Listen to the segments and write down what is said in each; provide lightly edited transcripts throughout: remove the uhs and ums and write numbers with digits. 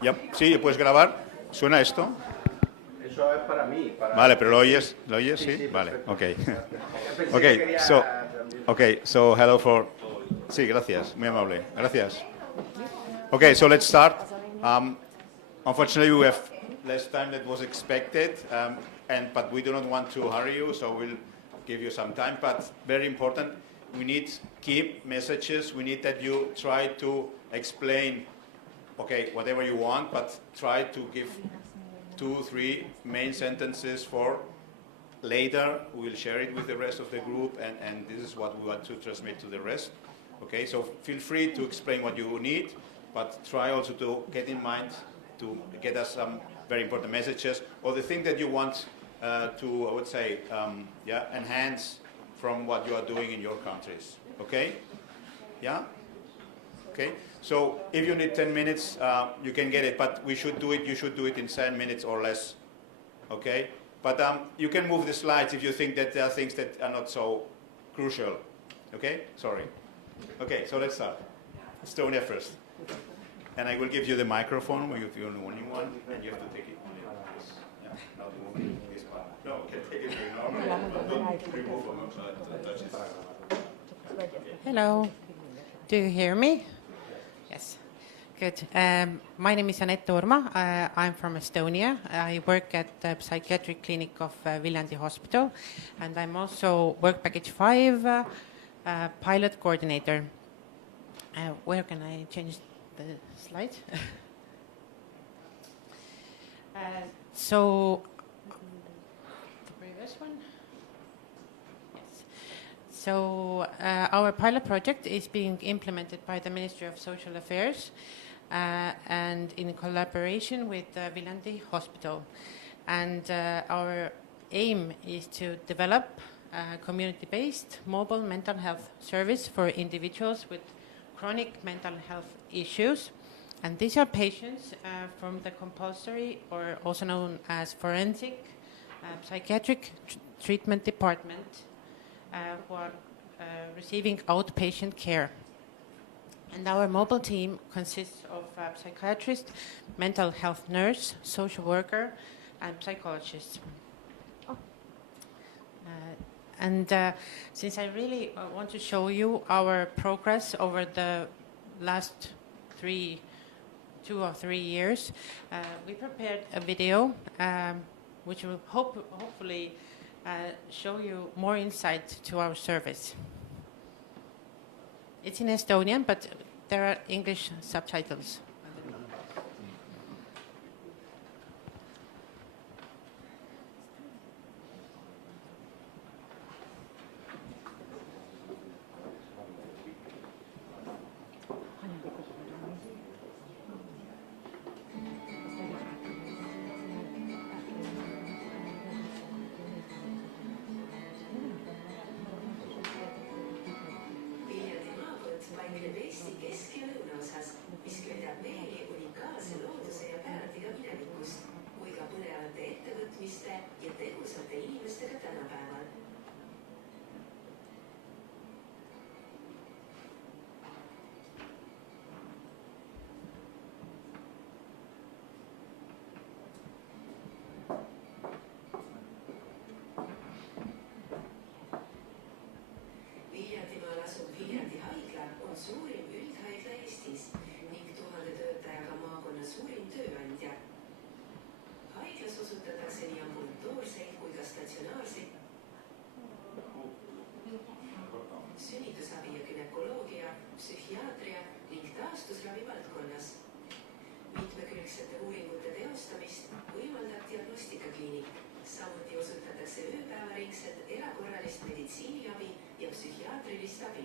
Ya, sí, puedes grabar. ¿Suena esto? Eso es para mí. Vale, pero ¿lo oyes? ¿Lo oyes? Sí, Sí, vale, perfecto. ok. So hello for... Sí, gracias, muy amable. Gracias. Okay, so let's start. Unfortunately, we have less time than was expected, but we do not want to hurry you, so we'll give you some time. But very important, we need key messages. We need that you try to explain, okay, whatever you want, but try to give 2-3 main sentences for later. We'll share it with the rest of the group, and this is what we want to transmit to the rest. Okay, so feel free to explain what you need, but try also to get in mind to get us some very important messages or the thing that you want to, I would say, enhance from what you are doing in your countries. Okay? Yeah? Okay? So if you need 10 minutes, you can get it, but you should do it in 10 minutes or less. Okay? But you can move the slides if you think that there are things that are not so crucial. Okay? Sorry. Okay, so let's start. Estonia first. And I will give you the microphone if you're only one, and you have to take it only like this. Yeah, not moving this part. No, you can take it very normally. Don't remove or touch it. Hello. Do you hear me? Yes. Good. My name is Anette Urma. I'm from Estonia. I work at the psychiatric clinic of Viljandi Hospital, and I'm also work package 5 pilot coordinator. Where can I change the slide? So, the previous one. Yes. So, our pilot project is being implemented by the Ministry of Social Affairs and in collaboration with Viljandi Hospital. And our aim is to develop a community-based mobile mental health service for individuals with chronic mental health issues. And these are patients from the compulsory, or also known as forensic psychiatric treatment department who are receiving outpatient care. And our mobile team consists of a psychiatrist, mental health nurse, social worker, and psychologist. Since I really want to show you our progress over the last 2 or 3 years, we prepared a video which will hopefully show you more insight to our service. It's in Estonian, but there are English subtitles. Eesti kesk- ja lõunaosas, mis köidab meeli unikaalse looduse ja pärandiga minevikust, kui ka põnevate ettevõtmiste ja tegusate inimestega tänapäeval. Viljandimaal asub Viljandi haigla on suurim üldhaigla Eestis ning 1000 töötajaga maakonna suurim tööandja. Haiglas osutatakse nii ambulatoorseid kui ka statsionaarseid sünnitusabi ja günekoloogia, psühhiaatria ning taastusravi valdkonnas. Mitmekülgsete uuringute teostamist võimaldab diagnostikakliinik. Samuti osutatakse ööpäevaringset erakorralist meditsiiniabi ja psühhiaatrilist abi.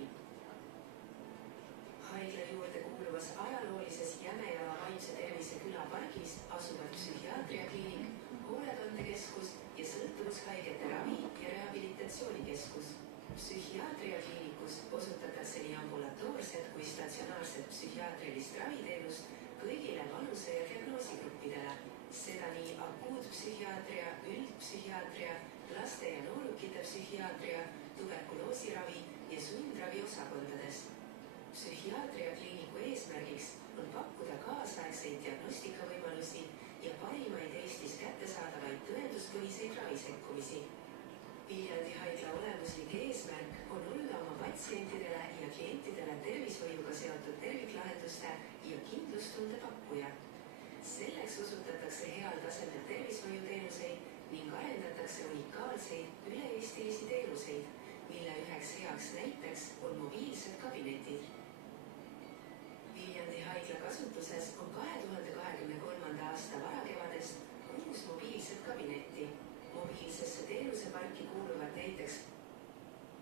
Haigla juurde kuuluvas ajaloolises Jämejala vaimse tervise külapargis asuvad psühhiaatriakliinik, hoolekandekeskus ja sõltuvushaigete ravi- ja rehabilitatsioonikeskus. Psühhiaatriakliinikus osutatakse nii ambulatoorset kui statsionaarset psühhiaatrilist raviteenust kõigile vanuse- ja diagnoosigruppidele. Seda nii akuutpsühhiaatria, üldpsühhiaatria, laste ja noorukite psühhiaatria, tuberkuloosiravi ja sundravi osakondades. Psühhiaatriakliiniku eesmärgiks on pakkuda kaasaegseid diagnostikavõimalusi tervishoiuteenuste pakkuja. Selleks osutatakse heal tasemel tervishoiuteenuseid ning arendatakse unikaalseid üle-eestilisi teenuseid, mille üheks heaks näiteks on mobiilsed kabinetid. Viljandi haigla kasutuses on 2023. aasta varakevadest 6 mobiilset kabinetti. Mobiilsesse teenuseparki kuuluvad näiteks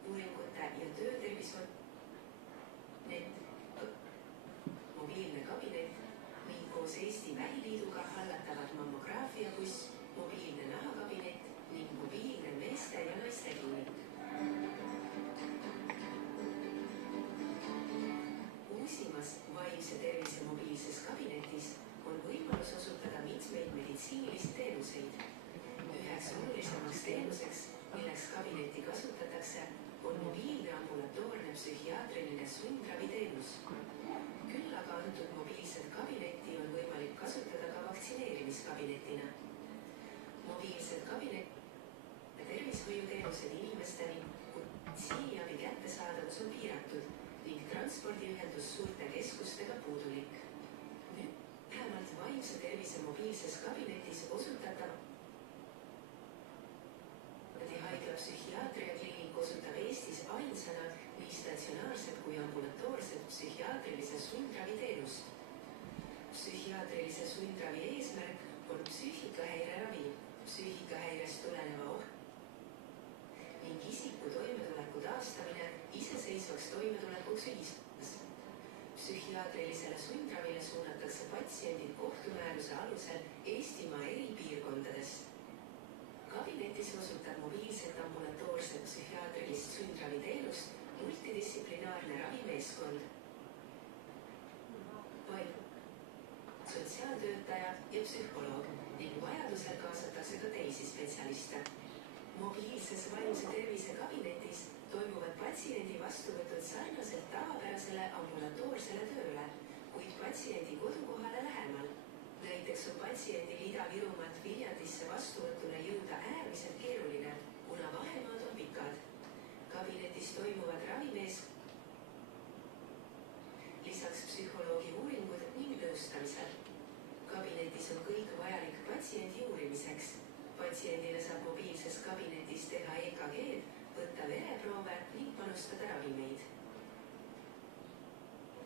uuringute ja töötervishoid, mobiilne kabinet ning koos Eesti Vähiliiduga hallatavad mammograafiabuss, mobiilne nahakabinet ning mobiilne meeste ja naiste kliinik. Uusimas vaimse tervise mobiilses kabinetis on võimalus osutada mitmeid meditsiinilisi teenuseid. Üheks olulisemaks teenuseks, milleks kabinetti kasutatakse, on mobiilne ambulatoorne psühhiaatriline sundraviteenus. Küll aga antud mobiilset kabinetti on võimalik kasutada ka vaktsineerimiskabinetina. Mobiilsed kabinet ja tervishoiuteenused inimesteni, kui siiniabi kättesaadavus on piiratud ning transpordiühendus suurte keskustega puudulik. Vähemalt vaimse tervise mobiilses kabinetis osutatav haigla psühhiaatriakliinik osutab Eestis ainsana nii statsionaarset kui ambulatoorset psühhiaatrilise sundraviteenust. Psühhiaatrilise sundravi eesmärk on psüühikahäire ravi, psüühikahäirest tuleneva ning isiku toimetuleku taastamine iseseisvaks toimetulekuks ühiskonnas. Psühhiaatrilisele sundravile suunatakse patsiendid kohtumääruse alusel Eestimaa eri piirkondadest. Kabinetis osutab mobiilset ambulatoorset psühhiaatrilist sundraviteenust multidistsiplinaarne ravimeeskond, sotsiaaltöötaja ja psühholoog ning vajadusel kaasatakse ka teisi spetsialiste. Mobiilses vaimse tervise kabinetis toimuvad patsiendi vastuvõtud sarnaselt tavapärasele ambulatoorsele tööle, kuid patsiendi kodukohale lähemal. Näiteks on patsiendil Ida-Virumaalt Viljandisse vastuvõtule jõuda äärmiselt keeruline, kuna vahemaad on pikad. Kabinetis toimuvad ravimees lisaks psühholoogi uuringud ning nõustamisel. Kabinetis on kõik vajalik patsiendi uurimiseks. Patsiendile saab mobiilses kabinetis teha EKG-d, võtta vereproove ning panustada ravimeid.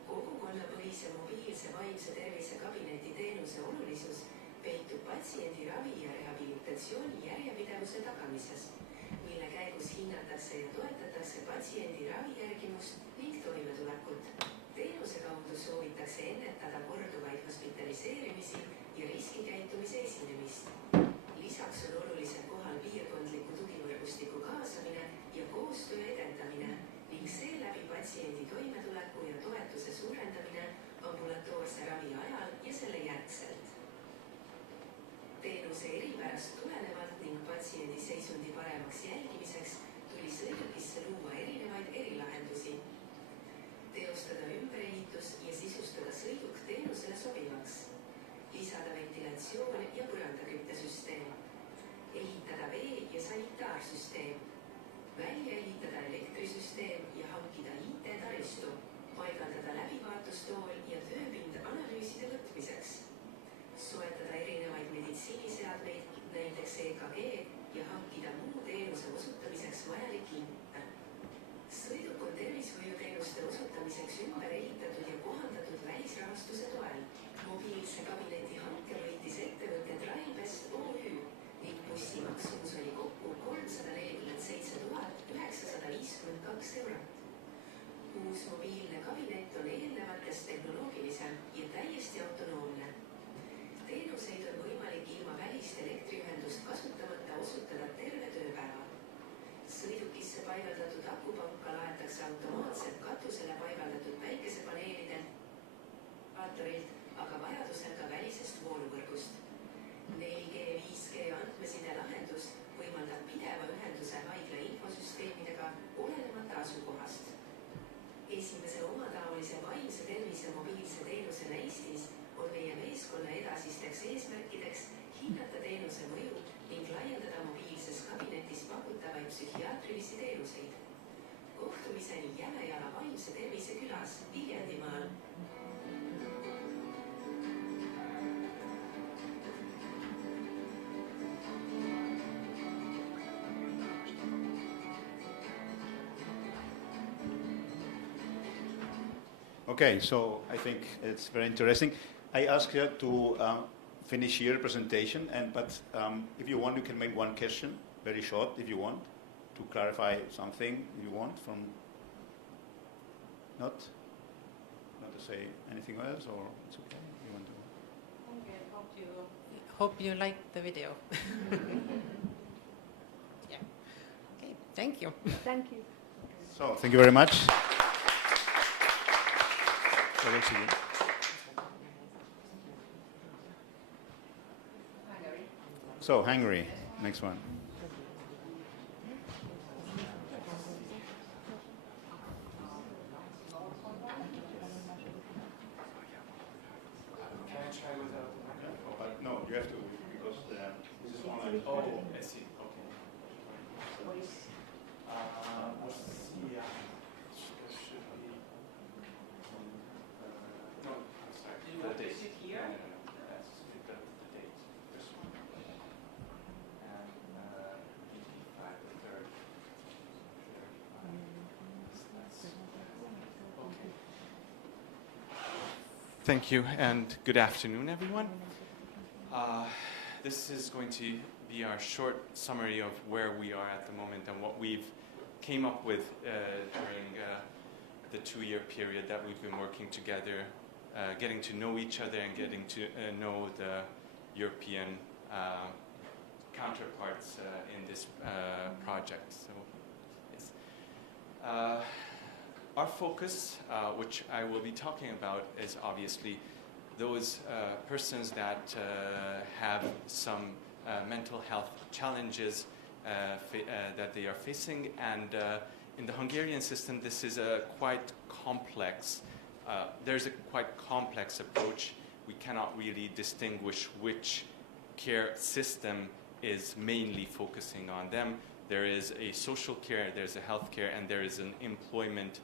Kogukonnapõhise mobiilse vaimse tervise kabineti teenuse olulisus peitub patsiendi ravi ja rehabilitatsiooni järjepidevuse tagamises, mille käigus hinnatakse ja toetatakse patsiendi ravijärgimust ning toimetulekut. Teenuse kaudu soovitakse ennetada korduvaid hospitaliseerimisi ja riskikäitumise esinemist. Lisaks on olulisel kohal piirkondliku tugivõrgustiku kaasamine ja koostöö edendamine ning seeläbi patsiendi toimetuleku ja toetuse suurendamine ambulatoorse ravi ajal ja selle järgselt. Teenuse eripärast tulenevalt ning patsiendi seisundi paremaks jälgimiseks tuli sõidukisse luua erinevaid erilahendusi. Teostada ümberehitus ja sisustada sõiduk teenusele sobivaks. Lisada ventilatsioon ja põrandaküttesüsteem. Ehitada vee- ja sanitaarsüsteem. Välja ehitada elektrisüsteem ja hankida IT-taristu. Paigaldada läbivaatustool ja tööpind analüüside võtmiseks. Soetada erinevaid meditsiiniseadmeid, näiteks EKG ja hankida muu teenuse osutamiseks vajalik info. Sõiduk on tervishoiuteenuste osutamiseks ümber ehitatud ja kohandatud välisrahastuse toel. Mobiilse kabineti hanke võitis ettevõte Trailbest OÜ ning bussi maksumus oli kokku 347 952 eurot. Uus mobiilne kabinet on eelnevatest tehnoloogilisem ja täiesti autonoomne. Teenuseid on võimalik ilma välist elektriühendust kasutamata osutada terve tööpäeva. Sõidukisse paigaldatud akupanka laetakse automaatselt katusele paigaldatud päikesepaneelidelt, aga vajadusel ka välisest vooluvõrgust. 4G, 5G andmeside lahendus võimaldab pideva ühenduse haigla infosüsteemidega olenemata asukohast. Esimese omataolise vaimse tervise mobiilse teenusena Eestis on meie meeskonna edasisteks eesmärkideks hinnata teenuse mõju ning laiendada mobiilses kabinetis pakutavaid psühhiaatrilisi teenuseid. Kohtumiseni Jämejala vaimse tervise külas Viljandimaal. Okay, so I think it's very interesting. I asked her to finish your presentation, but if you want, you can make one question, very short, if you want, to clarify something if you want from. Not to say anything else, or it's okay. You want to? Hope you like the video. Yeah. Okay. Thank you. Thank you. So thank you very much. So Hungary, next one. But no, you have to, because this is online. Oh, I see. Okay. Yeah. There should be. No, I'm sorry. Do you want to sit here? No. That's the date. This one. And 55, the third. Okay. Thank you, and good afternoon, everyone. This is going to be our short summary of where we are at the moment and what we've came up with during the 2-year period that we've been working together, getting to know each other and getting to know the European counterparts in this project. So, yes. Our focus, which I will be talking about, is obviously those persons that have some mental health challenges that they are facing, and in the Hungarian system this is a quite complex, there's a quite complex approach. We cannot really distinguish which care system is mainly focusing on them. There is a social care, there's a health care, and there is an employment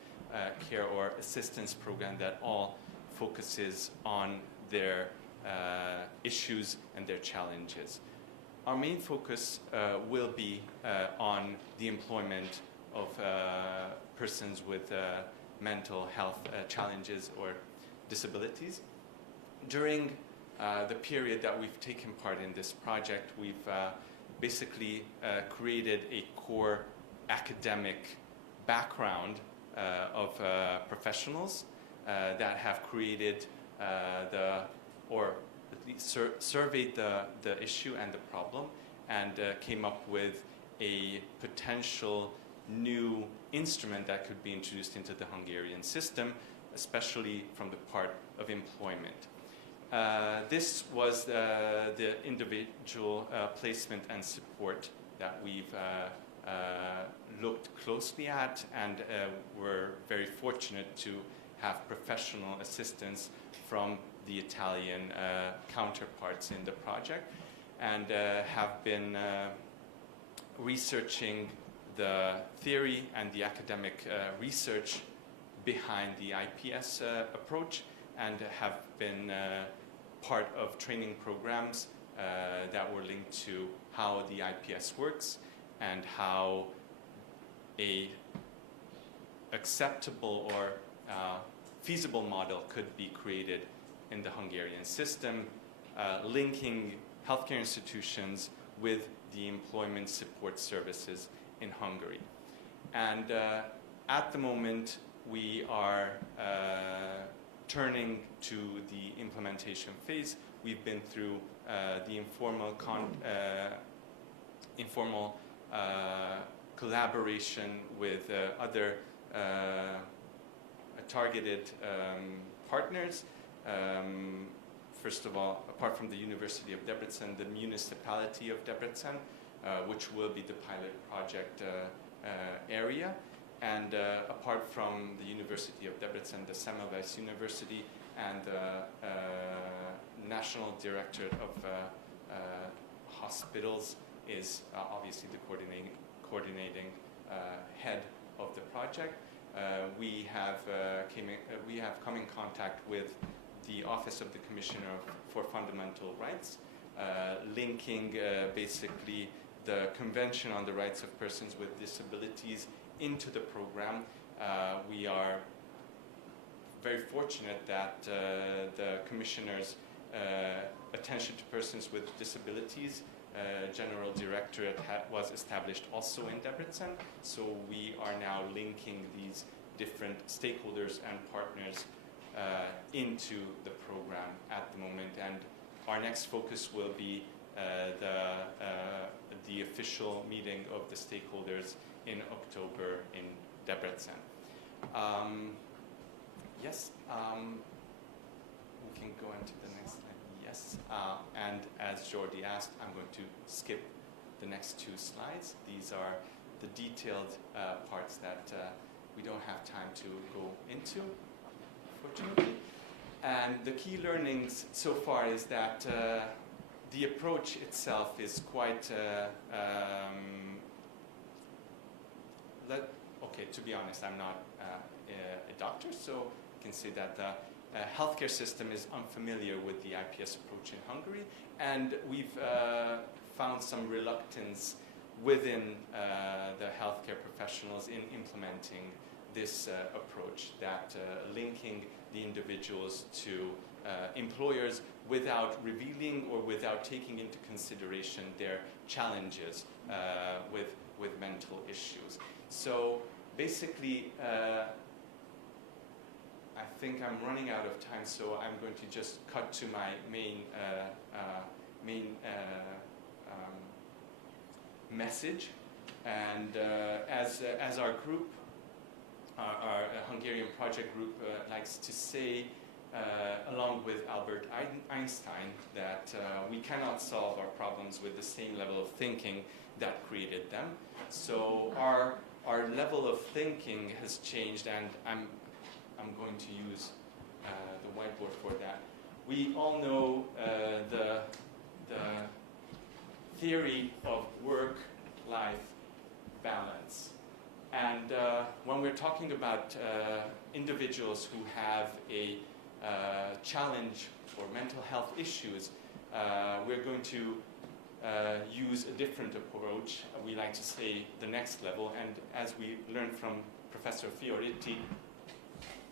care or assistance program that all focuses on their issues and their challenges. Our main focus will be on the employment of persons with mental health challenges or disabilities. During the period that we've taken part in this project, we've basically created a core academic background of professionals that have created or at least surveyed the issue and the problem, and came up with a potential new instrument that could be introduced into the Hungarian system, especially from the part of employment. This was the individual placement and support that we've looked closely at, and we're very fortunate to have professional assistance from the Italian counterparts in the project, and have been researching the theory and the academic research behind the IPS approach, and have been part of training programs that were linked to how the IPS works and how a acceptable or feasible model could be created in the Hungarian system, linking healthcare institutions with the employment support services in Hungary. And at the moment, we are turning to the implementation phase. We've been through the informal collaboration with other targeted partners. First of all, apart from the University of Debrecen, the municipality of Debrecen, which will be the pilot project area. And apart from the University of Debrecen, the Semmelweis University and the National Directorate of Hospitals is obviously the coordinating head of the project. We have come in contact with the Office of the Commissioner for Fundamental Rights, linking basically the Convention on the Rights of Persons with Disabilities into the program. We are very fortunate that the Commissioner's Attention to Persons with Disabilities General Directorate was established also in Debrecen. So we are now linking these different stakeholders and partners into the program at the moment. And our next focus will be the official meeting of the stakeholders in October in Debrecen. Yes, we can go into the next slide. Yes, and as Jordi asked, I'm going to skip the next 2 slides. These are the detailed parts that we don't have time to go into, unfortunately. And the key learnings so far is that the approach itself is quite, okay, to be honest, I'm not a doctor, so you can say that the healthcare system is unfamiliar with the IPS approach in Hungary, and we've found some reluctance within the healthcare professionals in implementing this approach, that linking the individuals to employers without revealing or without taking into consideration their challenges with mental issues. So basically, I think I'm running out of time, so I'm going to just cut to my main message. And as our group, our Hungarian project group likes to say, along with Albert Einstein, that we cannot solve our problems with the same level of thinking that created them. So our level of thinking has changed, and I'm going to use the whiteboard for that. We all know the theory of work-life balance. And when we're talking about individuals who have a challenge or mental health issues, we're going to use a different approach. We like to say the next level. And as we learned from Professor Fioretti,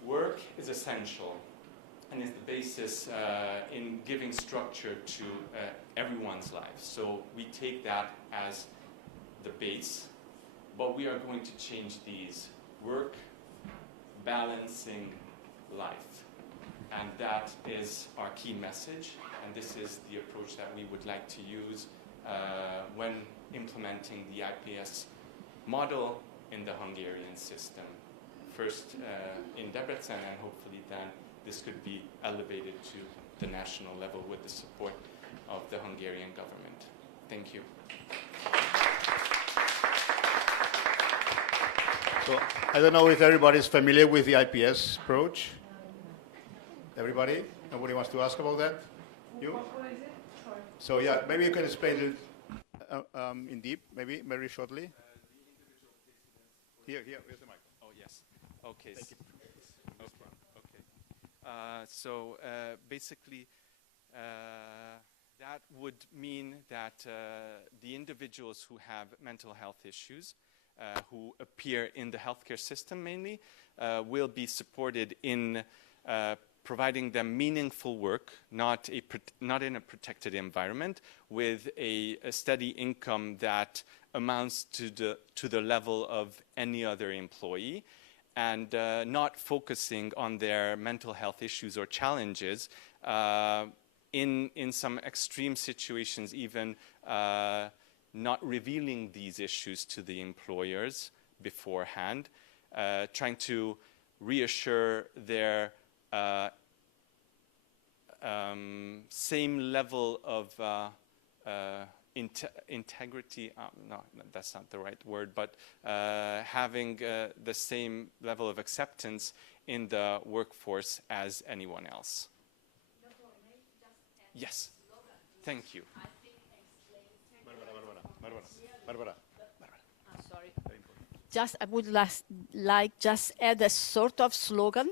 work is essential and is the basis in giving structure to everyone's life. So we take that as the base. But we are going to change these. Work, balancing life. And that is our key message. And this is the approach that we would like to use when implementing the IPS model in the Hungarian system. First in Debrecen, and hopefully then this could be elevated to the national level with the support of the Hungarian government. Thank you. So I don't know if everybody's familiar with the IPS approach. Everybody? Nobody wants to ask about that? You? What is it? Sorry. So yeah, maybe you can explain it in deep, maybe very shortly. Here, here's the mic. Oh, yes. Okay. So basically, that would mean that the individuals who have mental health issues, who appear in the healthcare system mainly, will be supported in providing them meaningful work, not in a protected environment, with a steady income that amounts to the level of any other employee, and not focusing on their mental health issues or challenges, in some extreme situations even not revealing these issues to the employers beforehand, trying to reassure their same level of integrity, no, that's not the right word, but having the same level of acceptance in the workforce as anyone else. Yes, thank you. Barbara. Sorry. I would like just add a sort of slogan.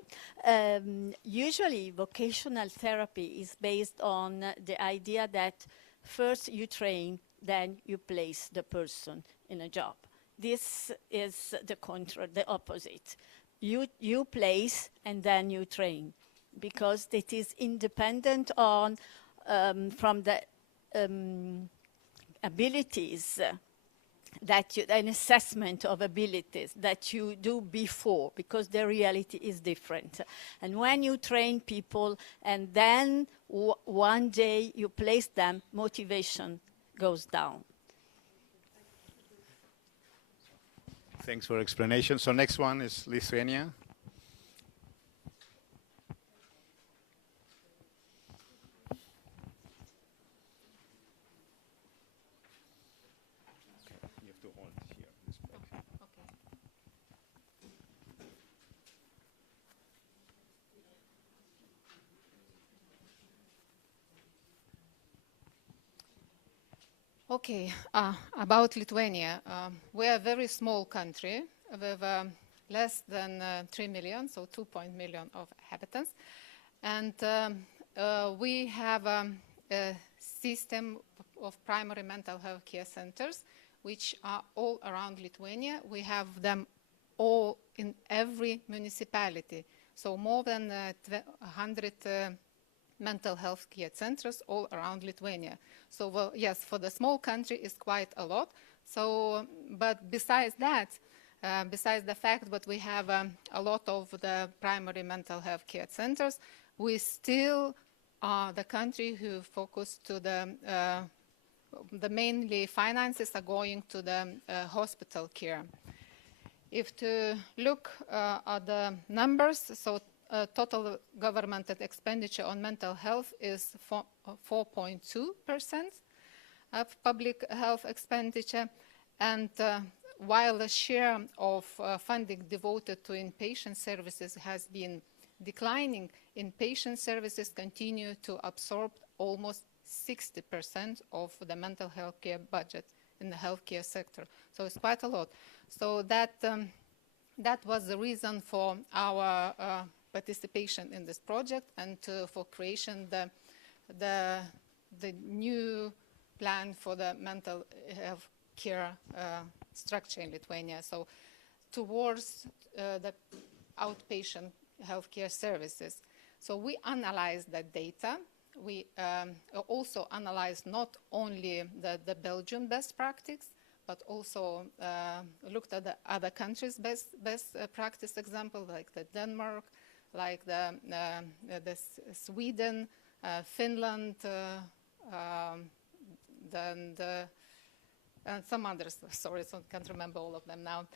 Usually vocational therapy is based on the idea that first you train, then you place the person in a job. This is the opposite. you place and then you train, because it is independent on from the abilities that you, an assessment of abilities that you do before, because the reality is different. And when you train people and then one day you place them, motivation goes down. Thanks for explanation. So next one is Lithuania. You have to hold here, this mic. Okay, about Lithuania. We are a very small country with less than 3 million, so 2 million of inhabitants. And we have a system of primary mental health care centers, which are all around Lithuania. We have them all in every municipality. So more than 100 mental health care centers all around Lithuania. So well, yes, for the small country it's quite a lot. So, but besides that, besides the fact that we have a lot of the primary mental health care centers, we still are the country who focus to the mainly finances are going to the hospital care. If to look at the numbers, so total government expenditure on mental health is 4.2% of public health expenditure, and while the share of funding devoted to inpatient services has been declining, inpatient services continue to absorb almost 60% of the mental health care budget in the healthcare sector. So it's quite a lot. So that was the reason for our participation in this project and for creation the new plan for the mental health care structure in Lithuania. So towards the outpatient healthcare services. So we analyzed the data. We also analyzed not only the Belgian best practice, but also looked at the other countries' best practice example, like the Denmark, like the Sweden, Finland, and some others. Sorry, so I can't remember all of them now.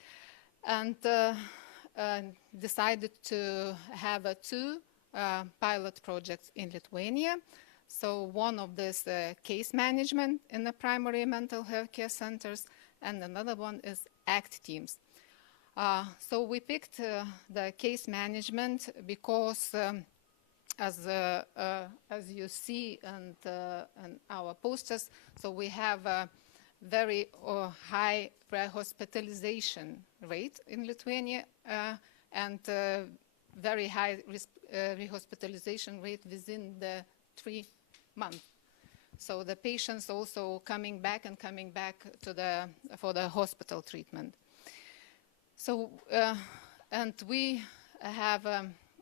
And decided to have two pilot projects in Lithuania. So one of this case management in the primary mental health care centers, and another one is ACT teams. So we picked the case management because, as you see in our posters, so we have a very high pre-hospitalization rate in Lithuania and very high rehospitalization rate within the 3 months. So the patients also coming back to for the hospital treatment. So and we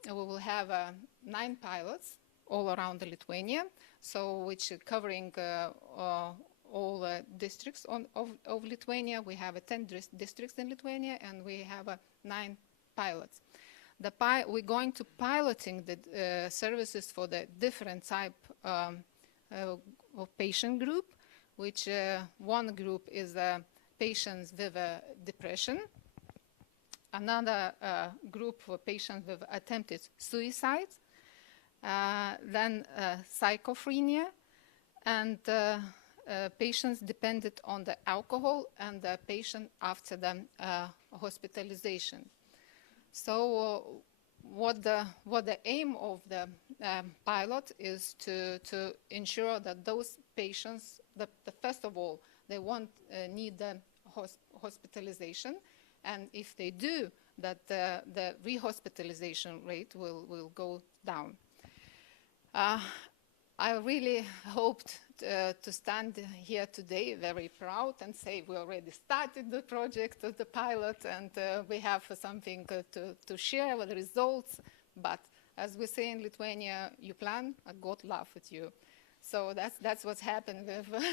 will have 9 pilots all around Lithuania, so which are covering all districts of Lithuania. We have 10 districts in Lithuania, and we have 9 pilots. We're going to piloting the services for the different type of patient group, which one group is patients with depression, another group for patients with attempted suicide, then schizophrenia, and patients dependent on the alcohol, and the patient after the hospitalization. So what the aim of the pilot is to ensure that those patients, first of all, they won't need the hospitalization, and if they do, that the rehospitalization rate will go down. I really hoped to stand here today very proud and say we already started the project of the pilot and we have something to share with the results. But as we say in Lithuania, you plan, and God laugh at you. So that's what's happened with.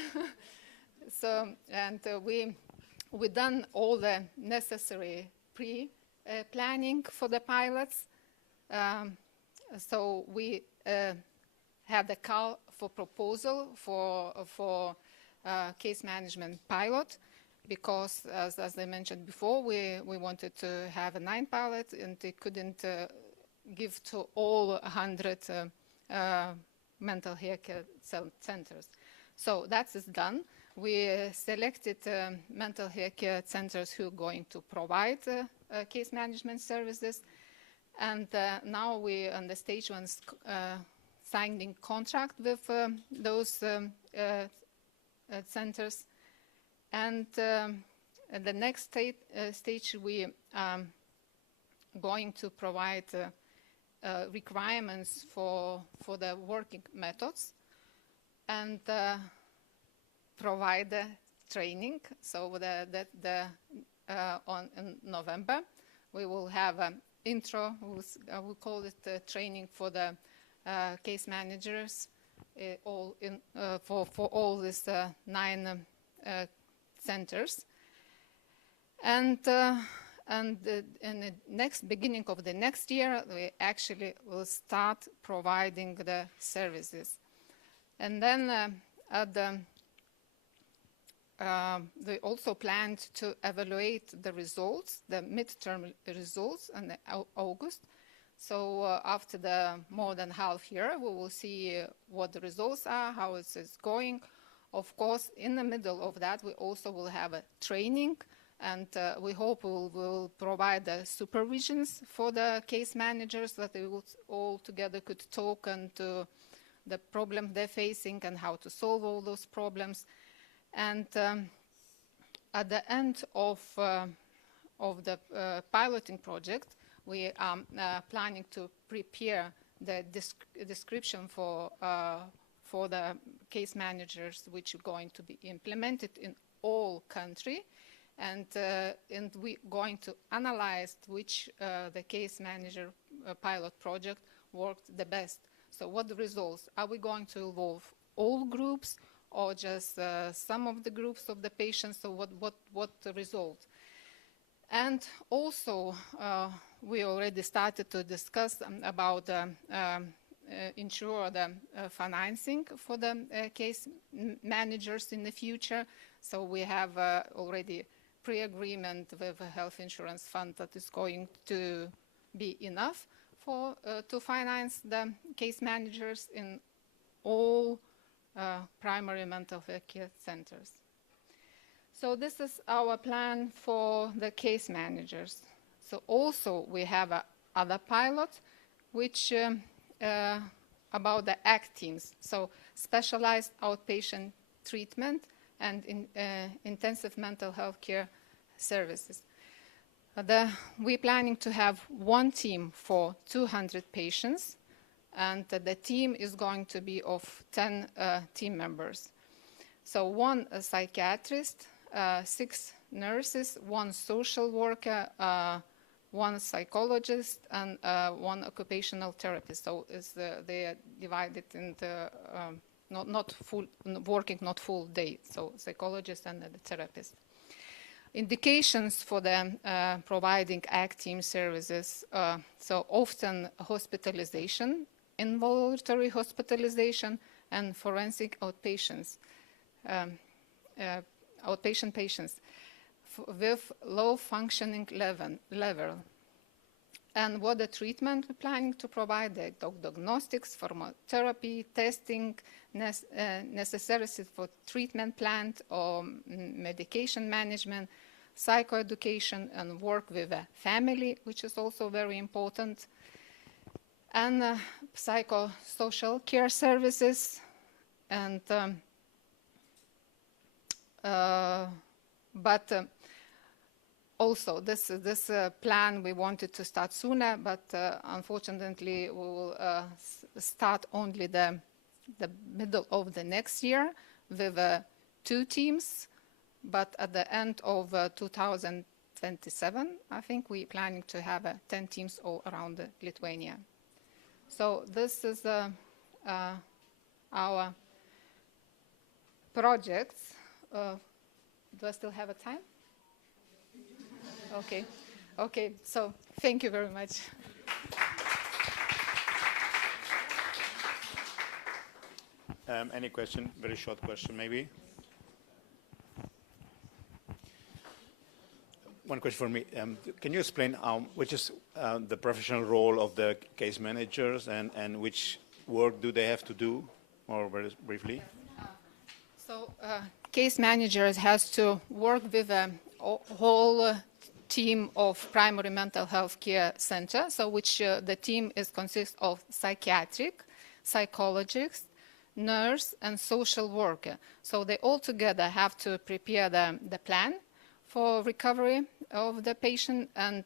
So, and we done all the necessary pre-planning for the pilots. So we had a call for proposal for case management pilot, because as I mentioned before, we wanted to have a 9 pilot, and they couldn't give to all 100 mental health care centers. So that is done. We selected mental health care centers who are going to provide case management services. And now we on the stage 1 signing contract with those centers. And at the next stage, we going to provide requirements for the working methods and provide training. So in November, we will have an intro, we call it training for the case managers for all these 9 centers. And in the beginning of the next year, we actually will start providing the services. And then they also planned to evaluate the results, the midterm results in August. So after the more than half year, we will see what the results are, how it is going. Of course, in the middle of that, we also will have a training, and we hope we will provide the supervisions for the case managers, that they will all together could talk and the problem they're facing and how to solve all those problems. And at the end of the piloting project, we are planning to prepare the description for the case managers, which are going to be implemented in all country, and we're going to analyze which the case manager pilot project worked the best. So what the results? Are we going to involve all groups or just some of the groups of the patients? So what the result? And also, we already started to discuss about ensure the financing for the case managers in the future. So we have already pre-agreement with a health insurance fund that is going to be enough to finance the case managers in all primary mental health care centers. So this is our plan for the case managers. So also we have other pilot, which about the ACT teams, so specialized outpatient treatment and intensive mental health care services. We're planning to have 1 team for 200 patients, and the team is going to be of 10 team members. So 1 psychiatrist, 6 nurses, 1 social worker, 1 psychologist, and 1 occupational therapist. So they are divided into not full working, not full day. So psychologist and the therapist. Indications for the providing ACT team services. So often hospitalization, involuntary hospitalization, and forensic outpatients. Outpatient patients with low functioning level. And what the treatment we're planning to provide, the diagnostics, pharmacotherapy, testing, necessities for treatment plan or medication management, psychoeducation, and work with a family, which is also very important, and psychosocial care services, and also, this plan we wanted to start sooner, but unfortunately we will start only the the middle of the next year with 2 teams, but at the end of 2027, I think we're planning to have 10 teams all around Lithuania. So this is our projects. Do I still have a time? Okay. Okay, so thank you very much. Any question? Very short question, maybe. One question for me. Can you explain which is the professional role of the case managers and which work do they have to do, or very briefly? So case managers has to work with a whole team of primary mental health care center, so which the team consists of psychiatric, psychologist, nurse, and social worker. So they all together have to prepare the plan for recovery of the patient, and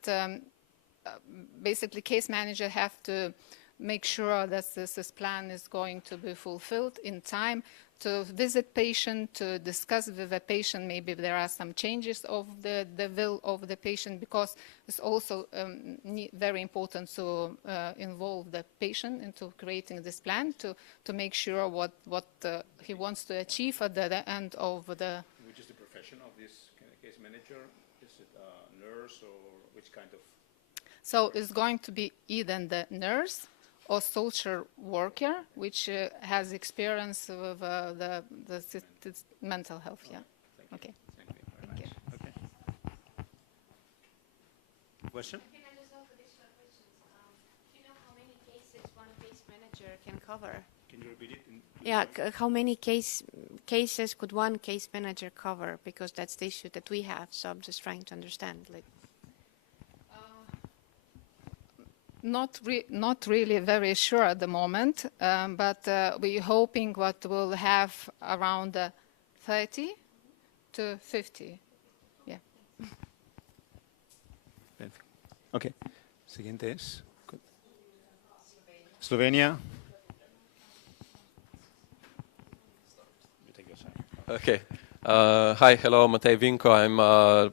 basically case manager have to make sure that this plan is going to be fulfilled in time, to visit patient, to discuss with the patient maybe if there are some changes of the will of the patient, because it's also very important to involve the patient into creating this plan to make sure what he wants to achieve at the end of the... Which is the profession of this case manager? Is it a nurse or which kind of... So it's going to be either the nurse or social worker, which has experience with the mental health. Yeah. Okay. Thank you very much. Okay. Question? Can I just ask additional questions? Do you know how many cases one case manager can cover? Can you repeat it? Yeah, how many cases could one case manager cover? Because that's the issue that we have. So I'm just trying to understand. Like, Not really very sure at the moment, but we're hoping what we'll have around 30 to 50. Yeah. Okay. Siguiente es Slovenia. You take your side. Okay. Hi, hello, Matej Vinko. I'm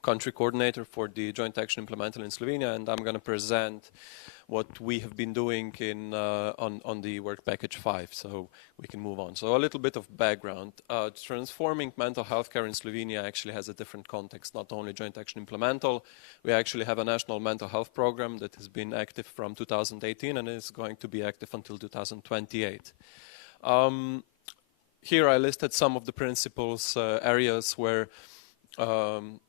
country coordinator for the Joint Action Implemental in Slovenia, and I'm going to present what we have been doing on the Work Package 5, so we can move on. So a little bit of background. Transforming mental health care in Slovenia actually has a different context, not only Joint Action Implemental. We actually have a national mental health program that has been active from 2018 and is going to be active until 2028. Here I listed some of the principles, areas where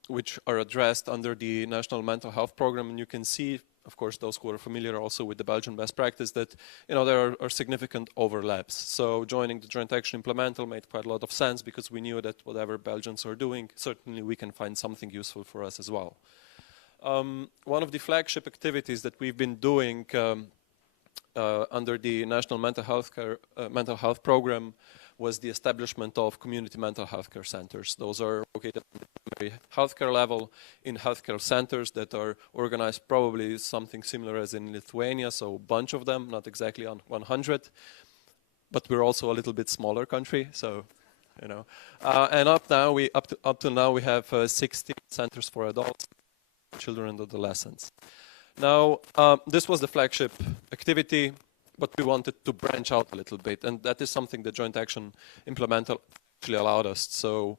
which are addressed under the National Mental Health Program, and you can see, of course, those who are familiar also with the Belgian best practice, that there are significant overlaps. So joining the Joint Action Implemental made quite a lot of sense, because we knew that whatever Belgians are doing, certainly we can find something useful for us as well. One of the flagship activities that we've been doing under the National Mental Health Program was the establishment of community mental health care centers. Those are located at the primary healthcare level in healthcare centers that are organized probably something similar as in Lithuania, so a bunch of them, not exactly on 100, but we're also a little bit smaller country, so and up till now we have 60 centers for adults, children and adolescents. Now, this was the flagship activity, but we wanted to branch out a little bit, and that is something that Joint Action Implemental actually allowed us. So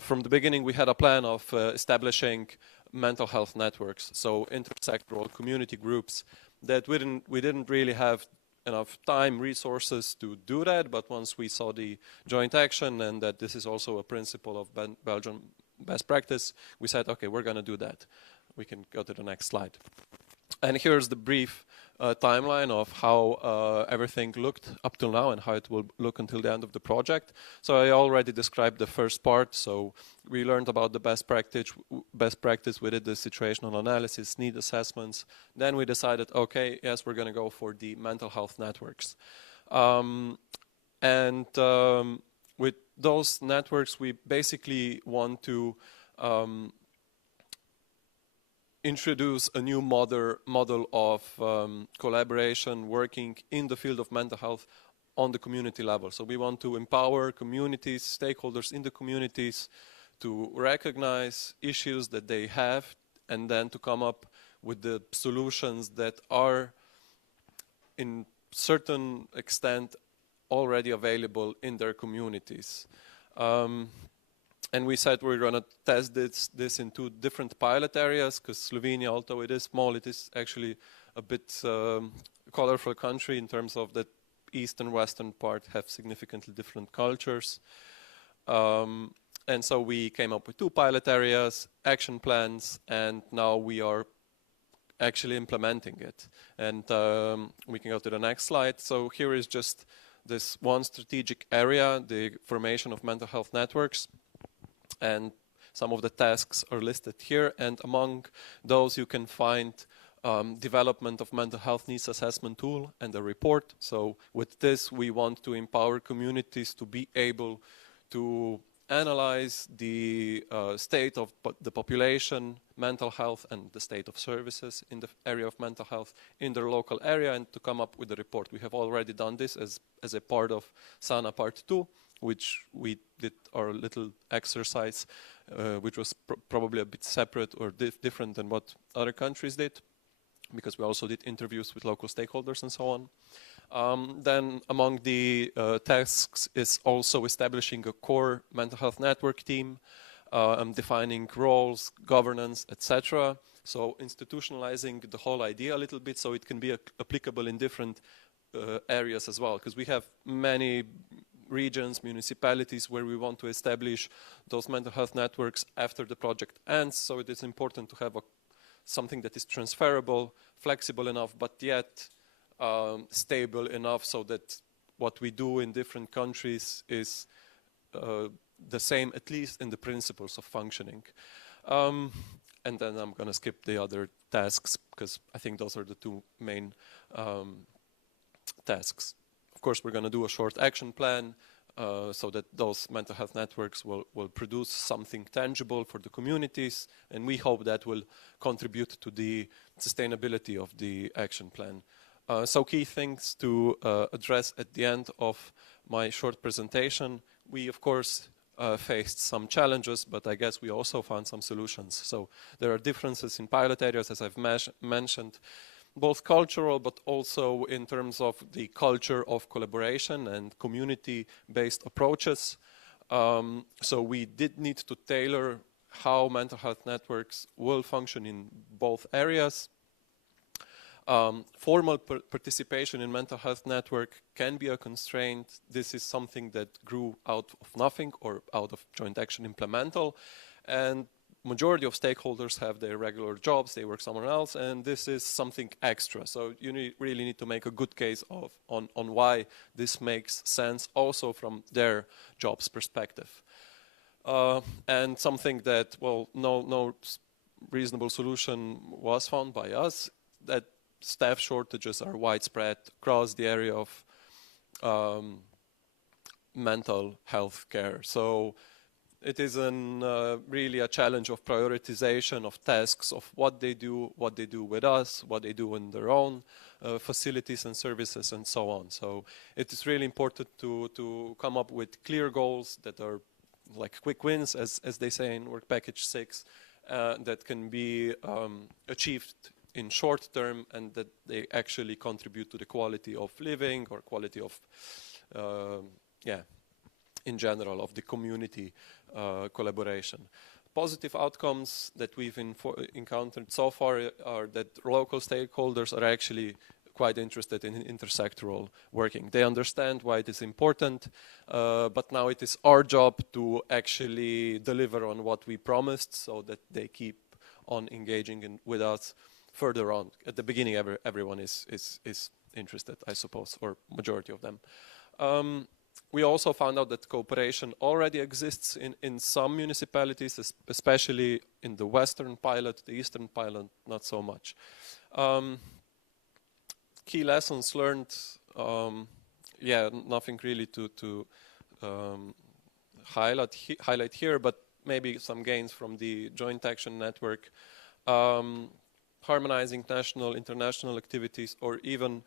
from the beginning, we had a plan of establishing mental health networks, so intersectoral community groups that we didn't really have enough time, resources to do that, but once we saw the joint action and that this is also a principle of Belgian best practice, we said, okay, we're going to do that. We can go to the next slide. And here's the brief timeline of how everything looked up till now and how it will look until the end of the project. So I already described the first part. So we learned about the best practice. We did the situational analysis, need assessments. Then we decided, okay, yes, we're going to go for the mental health networks. With those networks, we basically want to introduce a new model of collaboration, working in the field of mental health on the community level. So we want to empower communities, stakeholders in the communities to recognize issues that they have and then to come up with the solutions that are in certain extent already available in their communities. And we said we're going to test this in 2 different pilot areas, because Slovenia, although it is small, it is actually a bit colorful country in terms of that east and western part have significantly different cultures. And so we came up with 2 pilot areas, action plans, and now we are actually implementing it. And we can go to the next slide. So here is just this one strategic area, the formation of mental health networks. And some of the tasks are listed here. And among those, you can find development of mental health needs assessment tool and a report. So with this, we want to empower communities to be able to analyze the state of the population, mental health, and the state of services in the area of mental health in their local area, and to come up with a report. We have already done this as a part of SANA Part 2, which we did our little exercise, which was probably a bit separate or different than what other countries did, because we also did interviews with local stakeholders and so on. Then among the tasks is also establishing a core mental health network team, defining roles, governance, etc. So institutionalizing the whole idea a little bit so it can be applicable in different areas as well, because we have many regions, municipalities where we want to establish those mental health networks after the project ends. So it is important to have something that is transferable, flexible enough, but yet stable enough so that what we do in different countries is the same, at least in the principles of functioning. And then I'm going to skip the other tasks because I think those are the 2 main tasks. Of course, we're going to do a short action plan so that those mental health networks will produce something tangible for the communities, and we hope that will contribute to the sustainability of the action plan. So key things to address at the end of my short presentation. We, of course, faced some challenges, but I guess we also found some solutions. So there are differences in pilot areas, as I've mentioned, both cultural, but also in terms of the culture of collaboration and community-based approaches. So we did need to tailor how mental health networks will function in both areas. Formal participation in mental health network can be a constraint. This is something that grew out of nothing or out of joint action implemental. And majority of stakeholders have their regular jobs, they work somewhere else, and this is something extra. So you really need to make a good case on why this makes sense also from their job's perspective. And something that, well, no reasonable solution was found by us, that staff shortages are widespread across the area of mental health care. So it is really a challenge of prioritization of tasks of what they do with us, what they do in their own facilities and services and so on. So it is really important to come up with clear goals that are like quick wins, as they say in Work Package 6, that can be achieved in short term and that they actually contribute to the quality of living or quality of, in general, of the community collaboration. Positive outcomes that we've encountered so far are that local stakeholders are actually quite interested in intersectoral working. They understand why it is important, but now it is our job to actually deliver on what we promised so that they keep on engaging with us further on. At the beginning, everyone is interested, I suppose, or majority of them. We also found out that cooperation already exists in some municipalities, especially in the Western pilot, the Eastern pilot, not so much. Key lessons learned, nothing really to highlight here, but maybe some gains from the joint action network, harmonizing national, international activities, or even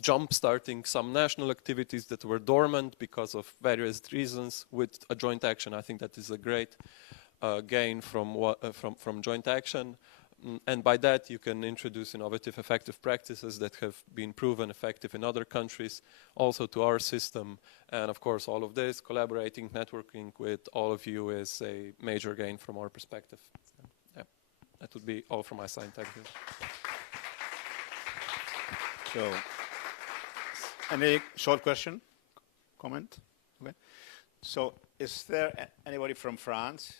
jump-starting some national activities that were dormant because of various reasons with a joint action. I think that is a great gain from joint action. And by that, you can introduce innovative, effective practices that have been proven effective in other countries, also to our system. And of course, all of this, collaborating, networking with all of you is a major gain from our perspective. Yeah, that would be all from my side. Thank you. So, any short question, comment? Okay. So, is there anybody from France?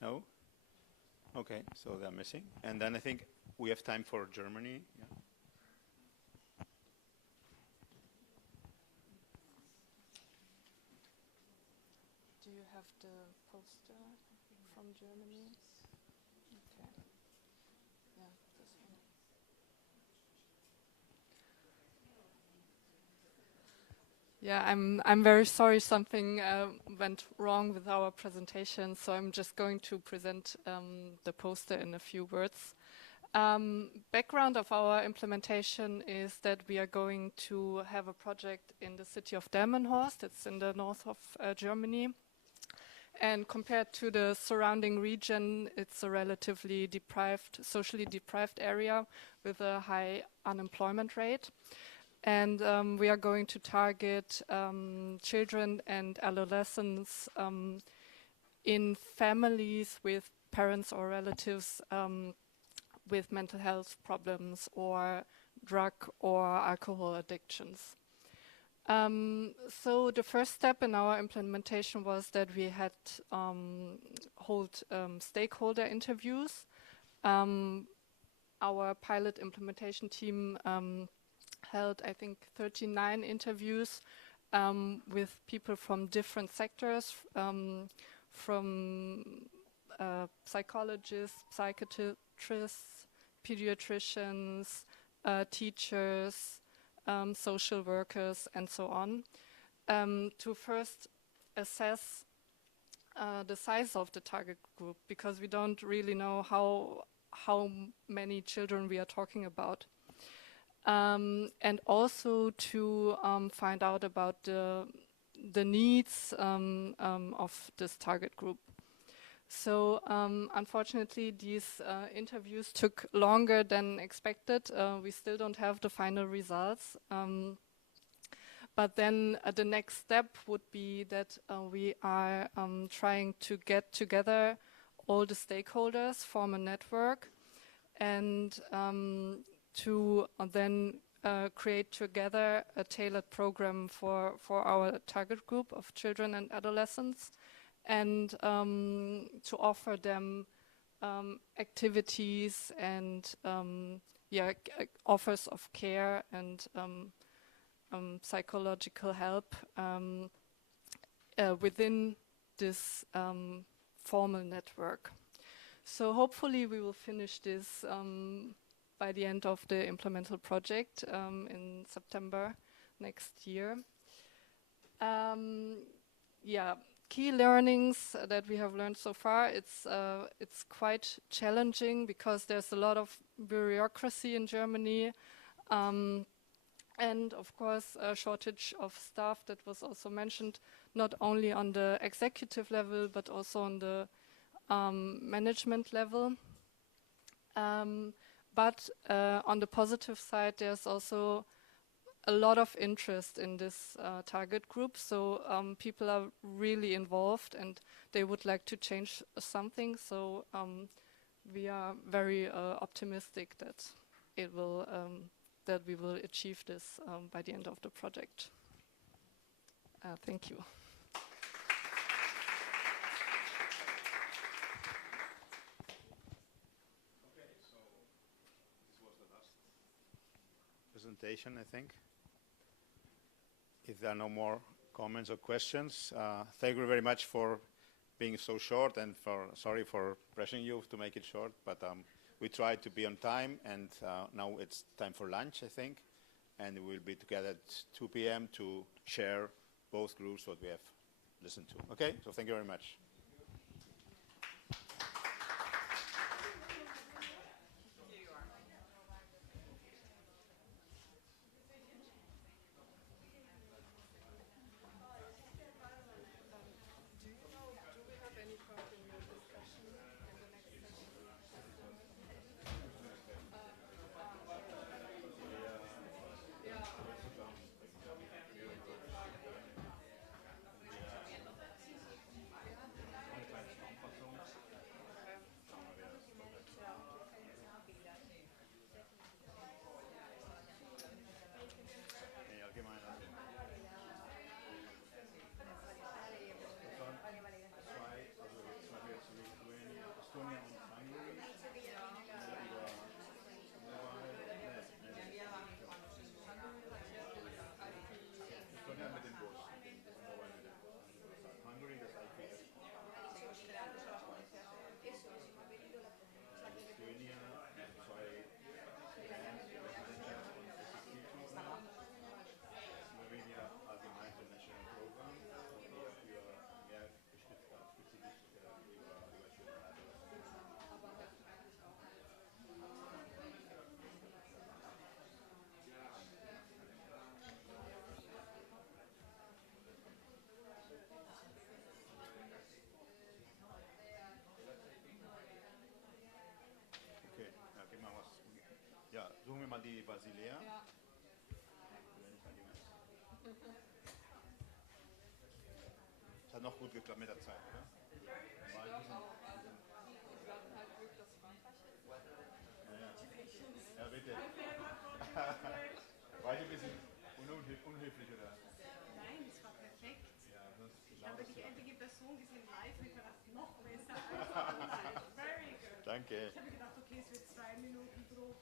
No? Okay, so they're missing. And then I think we have time for Germany. Yeah. Do you have the poster from Germany? Okay. Yeah, this one. Yeah, I'm very sorry something went wrong with our presentation, so I'm just going to present the poster in a few words. Background of our implementation is that we are going to have a project in the city of Delmenhorst. It's in the north of Germany. And compared to the surrounding region, it's a relatively socially deprived area with a high unemployment rate. And we are going to target children and adolescents in families with parents or relatives with mental health problems or drug or alcohol addictions. So the first step in our implementation was that we had hold stakeholder interviews. Our pilot implementation team held, I think, 39 interviews with people from different sectors, from psychologists, psychiatrists, pediatricians, teachers, social workers, and so on, to first assess the size of the target group, because we don't really know how many children we are talking about. And also to find out about the needs of this target group. So unfortunately, these interviews took longer than expected. We still don't have the final results. But then the next step would be that we are trying to get together all the stakeholders, form a network, and to then create together a tailored program for our target group of children and adolescents, and to offer them activities and offers of care and psychological help within this formal network. So hopefully we will finish this by the end of the implemental project in September next year. Key learnings that we have learned so far, it's quite challenging because there's a lot of bureaucracy in Germany, and of course a shortage of staff that was also mentioned, not only on the executive level but also on the management level. But on the positive side, there's also a lot of interest in this target group. So people are really involved and they would like to change something. So we are very optimistic that it will that we will achieve this by the end of the project. Thank you. Presentation, I think. If there are no more comments or questions, thank you very much for being so short, and sorry for pressuring you to make it short, but we tried to be on time, and now it's time for lunch, I think, and we'll be together at 2 p.m. to share both groups what we have listened to. Okay, so thank you very much. mal die Basilea. Ja. Es hat noch gut geklappt mit der Zeit, oder? Ja, bitte. War ich ein bisschen unhöflich, oder? Nein, das war perfekt. Ja, sonst Ich habe die einzige Person gesehen live und ich habe gedacht, noch besser als online. Very good. Danke. Ich habe gedacht, okay, es wird 2 Minuten pro